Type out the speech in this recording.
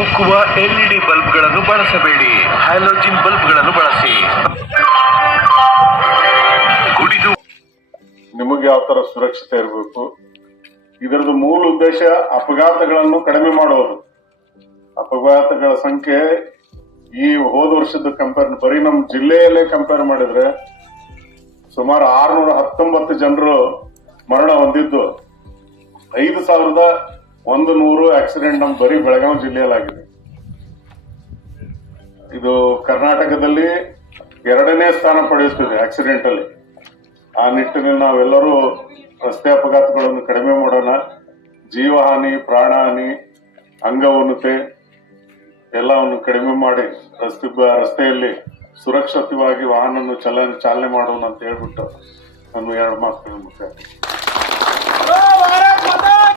ಕುಕ್ಕುವ LED ಬಲ್ಬ್ಗಳನ್ನು ಬಳಸಬೇಡಿ. Halogen ಬಲ್ಬ್ಗಳನ್ನು ಬಳಸಿ. ಕುಡಿದು. ನಿಮಗೆ ಯಾವ ತರ ಸುರಕ್ಷತೆ ಇರಬೇಕು? ಇದರದು ಮೂಲ ಉದ್ದೇಶ ಅಪಘಾತಗಳನ್ನು ಕಡಿಮೆ ಮಾಡುವುದು ಅಪಘಾತಗಳ ಸಂಖ್ಯೆ ಈ ಹೋದ ವರ್ಷದ ಕಂಪೇರ್ ಬರೀ ನಮ್ಮ ಜಿಲ್ಲೆಯಲ್ಲೇ ಕಂಪೇರ್ ಮಾಡಿದ್ರೆ ಸುಮಾರು ಆರ್ನೂರ ಹತ್ತೊಂಬತ್ತು ಜನರು ಮರಣ ಹೊಂದಿದ್ದು. ಐದು ಸಾವಿರದ ಒಂದು ನೂರು ಆಕ್ಸಿಡೆಂಟ್ ನಮ್ಮ ಬರೀ ಬೆಳಗಾವಿ ಜಿಲ್ಲೆಯಲ್ಲಾಗಿದೆ. ಇದು ಕರ್ನಾಟಕದಲ್ಲಿ ಎರಡನೇ ಸ್ಥಾನ ಪಡೆಯುತ್ತಿದೆ ಆಕ್ಸಿಡೆಂಟ್ ಅಲ್ಲಿ. ಆ ನಿಟ್ಟಿನಲ್ಲಿ ನಾವೆಲ್ಲರೂ ರಸ್ತೆ ಅಪಘಾತಗಳನ್ನು ಕಡಿಮೆ ಮಾಡೋಣ. ಜೀವಹಾನಿ, ಪ್ರಾಣಹಾನಿ ಅಂಗವನ್ನತೆ ಎಲ್ಲವನ್ನು ಕಡಿಮೆ ಮಾಡಿ ರಸ್ತೆ, ರಸ್ತೆಯಲ್ಲಿ ಸುರಕ್ಷಿತವಾಗಿ ವಾಹನ ಚಲನೆ, ಚಾಲನೆ ಮಾಡೋಣ ಅಂತ ಹೇಳ್ಬಿಟ್ಟು ನಾನು ಎರಡು ಮಾತುಗಳನ್ನು ಮುಖ್ಯ